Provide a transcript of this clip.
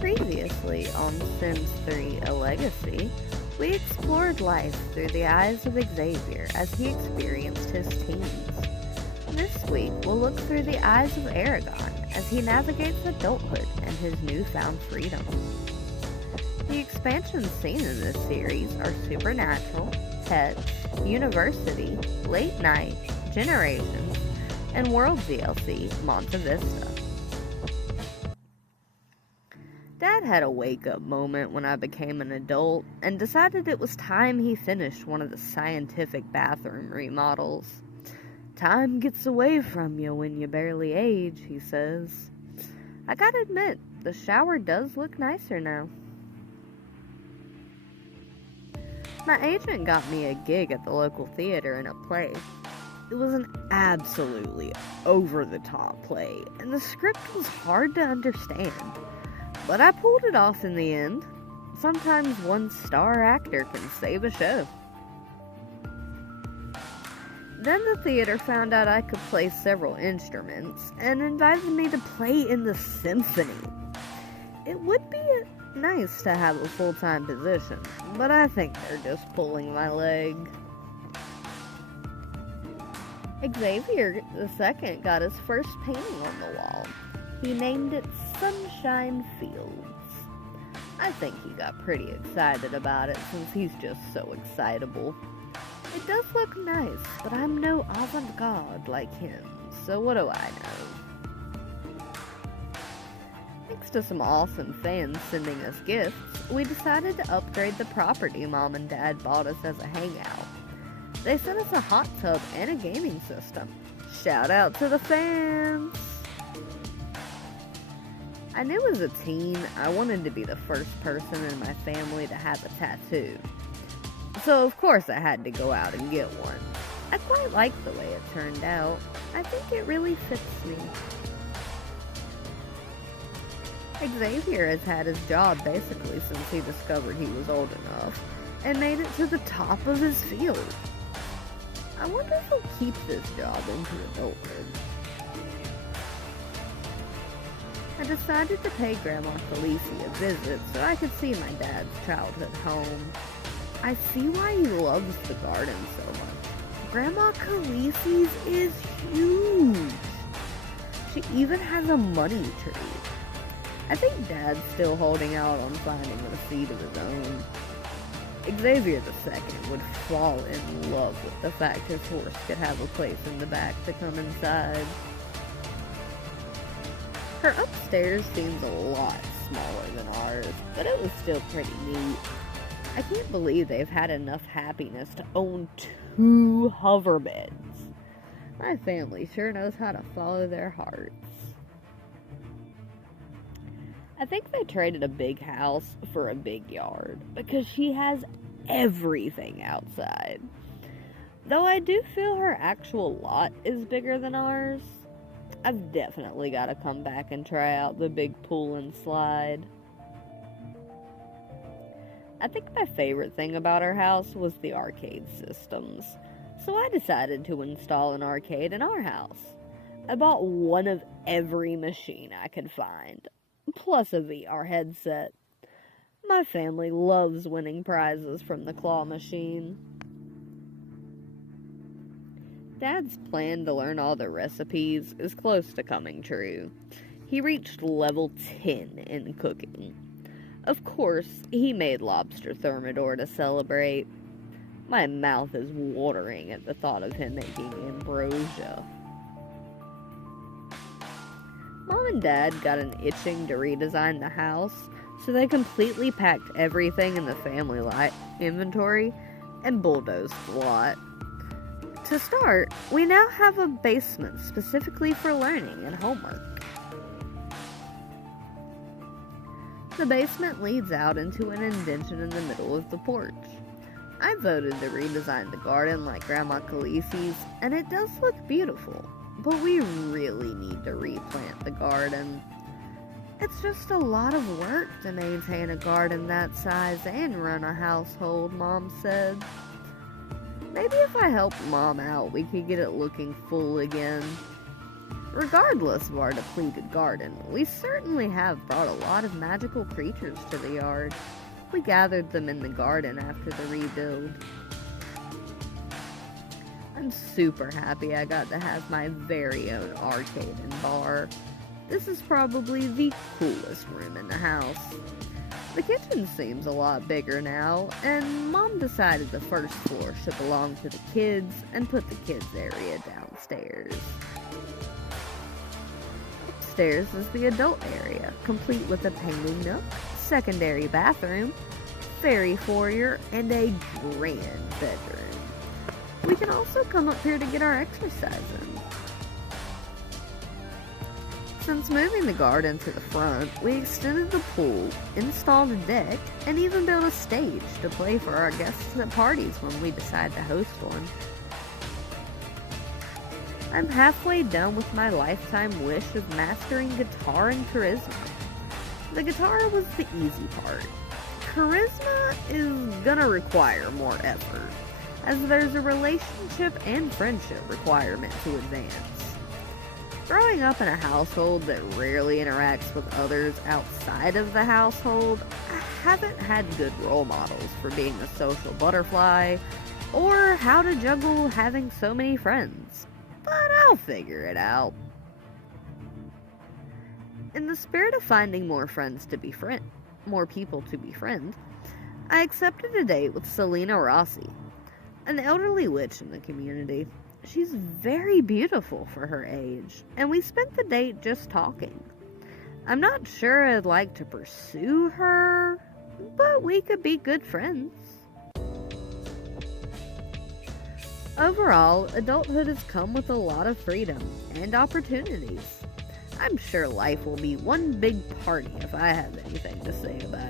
Previously on Sims 3: A Legacy, we explored life through the eyes of Xavier as he experienced his teens. This week, we'll look through the eyes of Eragon as he navigates adulthood and his newfound freedom. The expansions seen in this series are Supernatural, Pets, University, Late Night, Generations, and World DLC Monte Vista. Dad had a wake-up moment when I became an adult and decided it was time he finished one of the scientific bathroom remodels. "Time gets away from you when you barely age," he says. I gotta admit, the shower does look nicer now. My agent got me a gig at the local theater in a play. It was an absolutely over-the-top play, and the script was hard to understand. But I pulled it off in the end. Sometimes one star actor can save a show. Then the theater found out I could play several instruments and invited me to play in the symphony. It would be nice to have a full-time position, but I think they're just pulling my leg. Xavier II got his first painting on the wall. He named it Sunshine Fields. I think he got pretty excited about it since he's just so excitable. It does look nice, but I'm no avant-garde like him, so what do I know? Thanks to some awesome fans sending us gifts, we decided to upgrade the property Mom and Dad bought us as a hangout. They sent us a hot tub and a gaming system. Shout out to the fans! I knew as a teen I wanted to be the first person in my family to have a tattoo. So of course I had to go out and get one. I quite liked the way it turned out. I think it really fits me. Xavier has had his job basically since he discovered he was old enough, and made it to the top of his field. I wonder if he'll keep this job into adulthood. I decided to pay Grandma Khaleesi a visit so I could see my dad's childhood home. I see why he loves the garden so much. Grandma Khaleesi's is huge. She even has a money tree. I think Dad's still holding out on finding a seat of his own. Xavier II would fall in love with the fact his horse could have a place in the back to come inside. Her upstairs seems a lot smaller than ours, but it was still pretty neat. I can't believe they've had enough happiness to own 2 hover beds. My family sure knows how to follow their hearts. I think they traded a big house for a big yard, because she has everything outside. Though I do feel her actual lot is bigger than ours. I've definitely got to come back and try out the big pool and slide. I think my favorite thing about our house was the arcade systems, so I decided to install an arcade in our house. I bought one of every machine I could find, plus a VR headset. My family loves winning prizes from the claw machine. Dad's plan to learn all the recipes is close to coming true. He reached level 10 in cooking. Of course, he made lobster thermidor to celebrate. My mouth is watering at the thought of him making ambrosia. Mom and Dad got an itching to redesign the house, so they completely packed everything in the family inventory and bulldozed the lot. To start, we now have a basement specifically for learning and homework. The basement leads out into an indention in the middle of the porch. I voted to redesign the garden like Grandma Khaleesi's, and it does look beautiful, but we really need to replant the garden. It's just a lot of work to maintain a garden that size and run a household, Mom said. Maybe if I helped Mom out, we could get it looking full again. Regardless of our depleted garden, we certainly have brought a lot of magical creatures to the yard. We gathered them in the garden after the rebuild. I'm super happy I got to have my very own arcade and bar. This is probably the coolest room in the house. The kitchen seems a lot bigger now, and Mom decided the first floor should belong to the kids and put the kids area downstairs. Upstairs is the adult area, complete with a painting nook, secondary bathroom, fairy foyer, and a grand bedroom. We can also come up here to get our exercise in. Since moving the garden to the front, we extended the pool, installed a deck, and even built a stage to play for our guests at parties when we decide to host one. I'm halfway done with my lifetime wish of mastering guitar and charisma. The guitar was the easy part. Charisma is gonna require more effort, as there's a relationship and friendship requirement to advance. Growing up in a household that rarely interacts with others outside of the household, I haven't had good role models for being a social butterfly, or how to juggle having so many friends. But I'll figure it out. In the spirit of finding more people to befriend, I accepted a date with Selena Rossi, an elderly witch in the community. She's very beautiful for her age, and we spent the date just talking. I'm not sure I'd like to pursue her, but we could be good friends. Overall, adulthood has come with a lot of freedom and opportunities. I'm sure life will be one big party if I have anything to say about it.